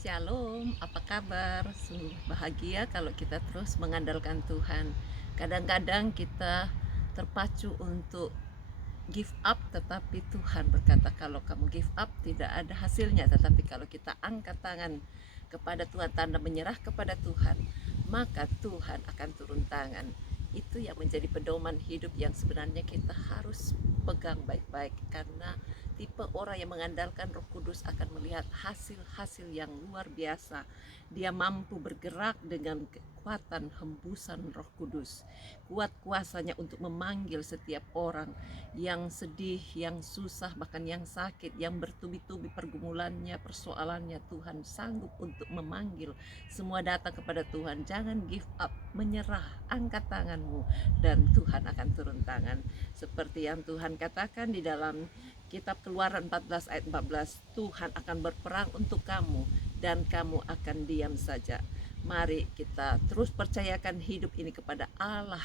Shalom, apa kabar? Sungguh bahagia kalau kita terus mengandalkan Tuhan. Kadang-kadang kita terpacu untuk give up, tetapi Tuhan berkata kalau kamu give up tidak ada hasilnya. Tetapi kalau kita angkat tangan kepada Tuhan, tanda menyerah kepada Tuhan, maka Tuhan akan turun tangan. Itu yang menjadi pedoman hidup yang sebenarnya kita harus pegang baik-baik, karena tipe orang yang mengandalkan Roh Kudus akan melihat hasil-hasil yang luar biasa. Dia mampu bergerak dengan kekuatan hembusan Roh Kudus, kuat kuasanya untuk memanggil setiap orang yang sedih, yang susah, bahkan yang sakit, yang bertubi-tubi pergumulannya, persoalannya. Tuhan sanggup untuk memanggil semua datang kepada Tuhan. Jangan give up, menyerah, angkat tanganmu dan Tuhan akan turun tangan. Seperti yang Tuhan katakan di dalam kitab Keluaran 14 ayat 14, Tuhan akan berperang untuk kamu dan kamu akan diam saja. Mari kita terus percayakan hidup ini kepada Allah,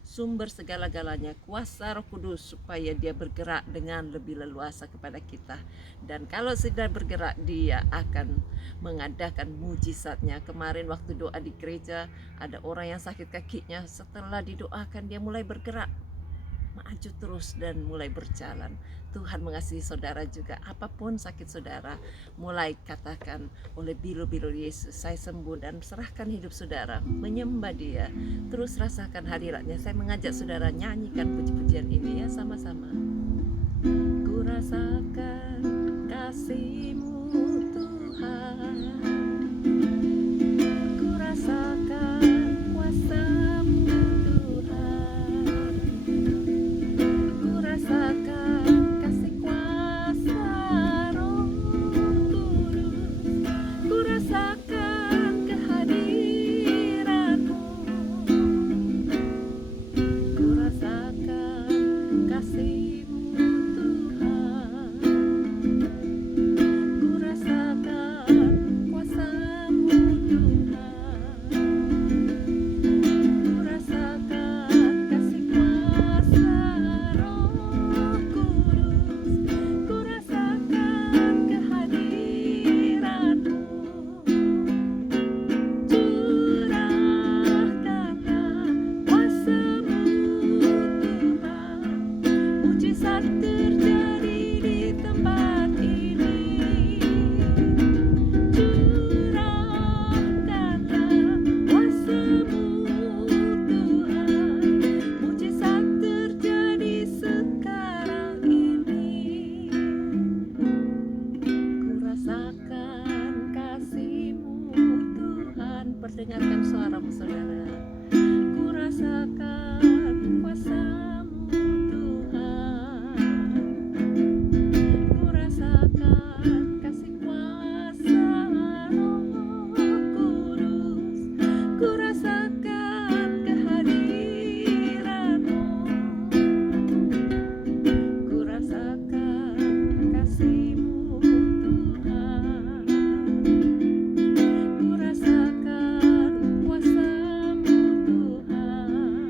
sumber segala-galanya, kuasa Roh Kudus, supaya dia bergerak dengan lebih leluasa kepada kita. Dan kalau sudah bergerak, dia akan mengadakan mujizatnya. Kemarin waktu doa di gereja, ada orang yang sakit kakinya, setelah didoakan dia mulai bergerak, maju terus dan mulai berjalan. Tuhan mengasihi saudara juga. Apapun sakit saudara, mulai katakan oleh bilu-bilu Yesus, saya sembuh, dan serahkan hidup saudara, menyembah dia. Terus rasakan hadiratnya. Saya mengajak saudara nyanyikan puji-pujian ini ya sama-sama. Ku rasakan kasih-Mu Tuhan, ku rasakan kuasa-Mu Tuhan, ku rasakan kasih kuasa Roh Kudus, ku rasakan kehadiran-Mu, ku rasakan kasih-Mu Tuhan, ku rasakan kuasa-Mu Tuhan, ku rasakan kasih kuasa Roh Kudus, ku rasakan kehadiran-Mu. Curahkanlah kuasa-Mu Tuhan, mujizat terjadi di tempat ini. Curahkanlah kuasa-Mu Tuhan, mujizat terjadi sekarang ini. Ku rasakan kasih-Mu Tuhan. Perdengarkan suaramu saudara. Ku rasakan kuasa-Mu Tuhan, ku rasakan kasih kuasa Roh Kudus, ku rasakan kehadiran-Mu, ku rasakan kasih-Mu Tuhan, ku rasakan kuasa-Mu Tuhan,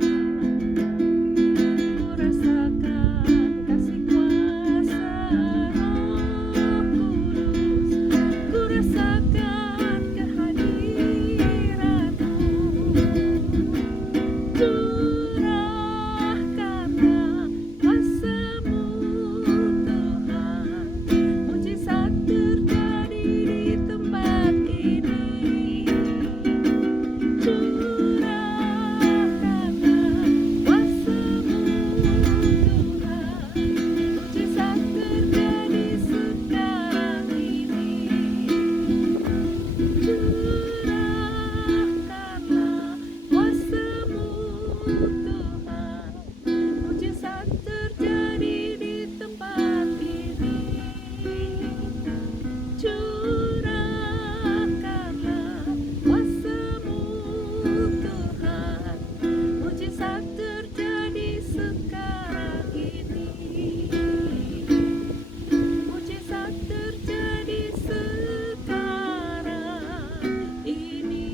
ku rasakan kasih kuasa Roh Kudus, ku rasakan kehadiran-Mu. Curahkanlah kuasa-Mu Tuhan, mujizat terjadi di tempat ini. Curahkanlah kuasa-Mu Tuhan, mujizat terjadi sekarang ini. Curahkanlah kuasa-Mu Tuhan, mujizat terjadi di tempat ini. Curahkanlah kuasa-Mu Tuhan, mujizat terjadi sekarang ini. Mujizat terjadi sekarang ini.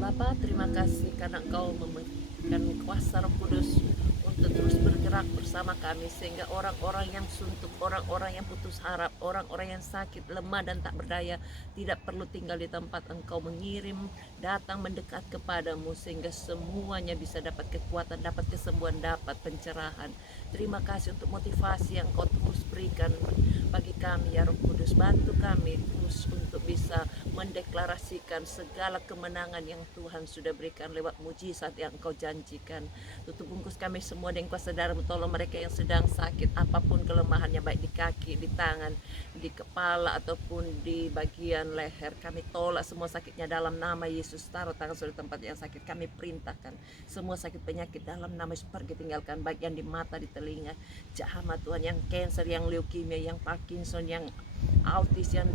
Bapa, terima kasih karena Engkau memberikan kuasa Roh Kudus untuk terus bergerak bersama kami, sehingga orang-orang yang khusus untuk orang-orang yang putus harap, orang-orang yang sakit, lemah dan tak berdaya, tidak perlu tinggal di tempat Engkau mengirim, datang mendekat kepadamu sehingga semuanya bisa dapat kekuatan, dapat kesembuhan, dapat pencerahan. Terima kasih untuk motivasi yang Kau terus berikan bagi kami ya Roh Kudus. Bantu kami terus untuk bisa mendeklarasikan segala kemenangan yang Tuhan sudah berikan lewat mujizat yang Engkau janjikan. Tutup bungkus kami semua dengan kuasa darah-Mu. Tolong mereka yang sedang sakit, apapun kelemahannya, baik di kaki, di tangan, di kepala ataupun di bagian leher. Kami tolak semua sakitnya dalam nama Yesus. Taruh tangan sudah tempat yang sakit. Kami perintahkan semua sakit penyakit dalam nama Yesus pergi tinggalkan, baik yang di mata, di telinga, jahama Tuhan, yang cancer, yang leukemia, yang Parkinson, yang autis, yang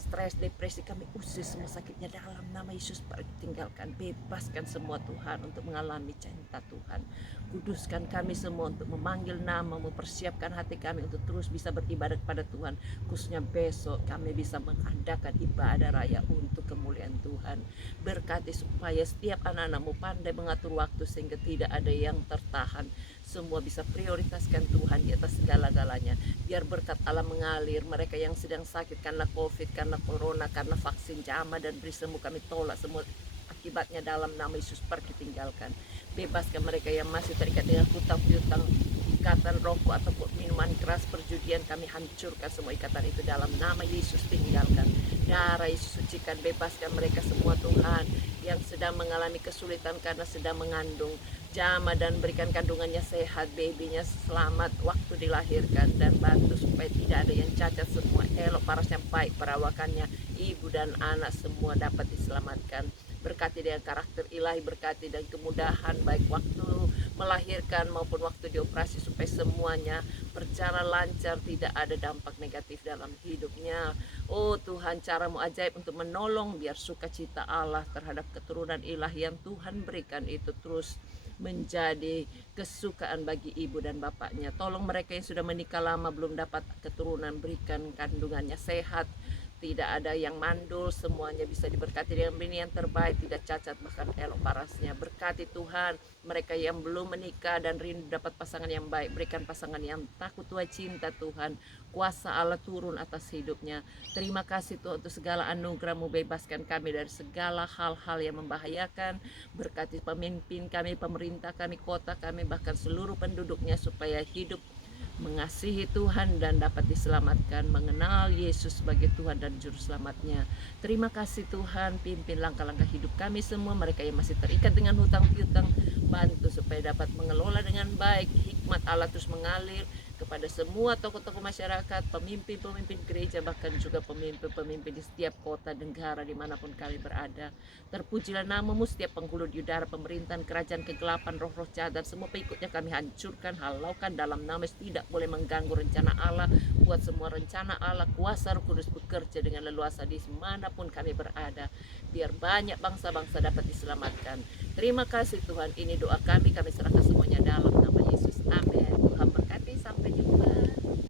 stres, depresi, kami usir semua sakitnya dalam nama Yesus. Tinggalkan, bebaskan semua Tuhan untuk mengalami cinta Tuhan. Kuduskan kami semua untuk memanggil nama, mempersiapkan hati kami untuk terus bisa beribadah kepada Tuhan. Khususnya besok kami bisa mengadakan ibadah raya untuk kemuliaan Tuhan. Berkati supaya setiap anak-anak-Mu pandai mengatur waktu sehingga tidak ada yang tertahan. Semua bisa prioritaskan Tuhan di atas segala-galanya. Biar berkat Allah mengalir. Mereka yang sedang sakit karena COVID, karena corona, karena vaksin, jama dan beri sembuh, kami tolak semua akibatnya dalam nama Yesus. Pergi tinggalkan, bebaskan mereka yang masih terikat dengan hutang piutang, ikatan rokok ataupun minuman keras, perjudian, kami hancurkan semua ikatan itu dalam nama Yesus. Tinggalkan, darah Yesus sucikan, bebaskan mereka semua Tuhan yang sedang mengalami kesulitan karena sedang mengandung, jama dan berikan kandungannya sehat, babynya selamat waktu dilahirkan, dan bantu supaya tidak ada yang cacat, semua elok parasnya baik, perawakannya ibu dan anak semua dapat diselamatkan. Berkati dengan karakter ilahi, berkati dan kemudahan baik waktu melahirkan maupun waktu dioperasi, supaya semuanya berjalan lancar, tidak ada dampak negatif dalam hidupnya. Oh Tuhan, cara-Mu ajaib untuk menolong, biar sukacita Allah terhadap keturunan ilahi yang Tuhan berikan itu terus menjadi kesukaan bagi ibu dan bapaknya. Tolong mereka yang sudah menikah lama belum dapat keturunan, berikan kandungannya sehat, tidak ada yang mandul, semuanya bisa diberkati dengan bini yang terbaik, tidak cacat bahkan elok parasnya. Berkati Tuhan mereka yang belum menikah dan rindu dapat pasangan yang baik, berikan pasangan yang takut Tuhan, cinta Tuhan, kuasa Allah turun atas hidupnya. Terima kasih Tuhan untuk segala anugerah-Mu, bebaskan kami dari segala hal-hal yang membahayakan. Berkati pemimpin kami, pemerintah kami, kota kami, bahkan seluruh penduduknya, supaya hidup mengasihi Tuhan dan dapat diselamatkan, mengenal Yesus sebagai Tuhan dan Juru Selamatnya. Terima kasih Tuhan, pimpin langkah-langkah hidup kami semua. Mereka yang masih terikat dengan hutang piutang, bantu supaya dapat mengelola dengan baik. Hikmat Allah terus mengalir kepada semua tokoh-tokoh masyarakat, pemimpin-pemimpin gereja, bahkan juga pemimpin-pemimpin di setiap kota, negara, dimanapun kami berada. Terpujilah nama-Mu. Setiap penghulu di udara, pemerintahan, kerajaan kegelapan, roh-roh jahat dan semua pengikutnya kami hancurkan, halaukan dalam nama Yesus. Tidak boleh mengganggu rencana Allah. Buat semua rencana Allah, kuasa Roh Kudus bekerja dengan leluasa di manapun kami berada, biar banyak bangsa-bangsa dapat diselamatkan. Terima kasih Tuhan, ini doa kami serahkan semuanya dalam nama Yesus. Amin.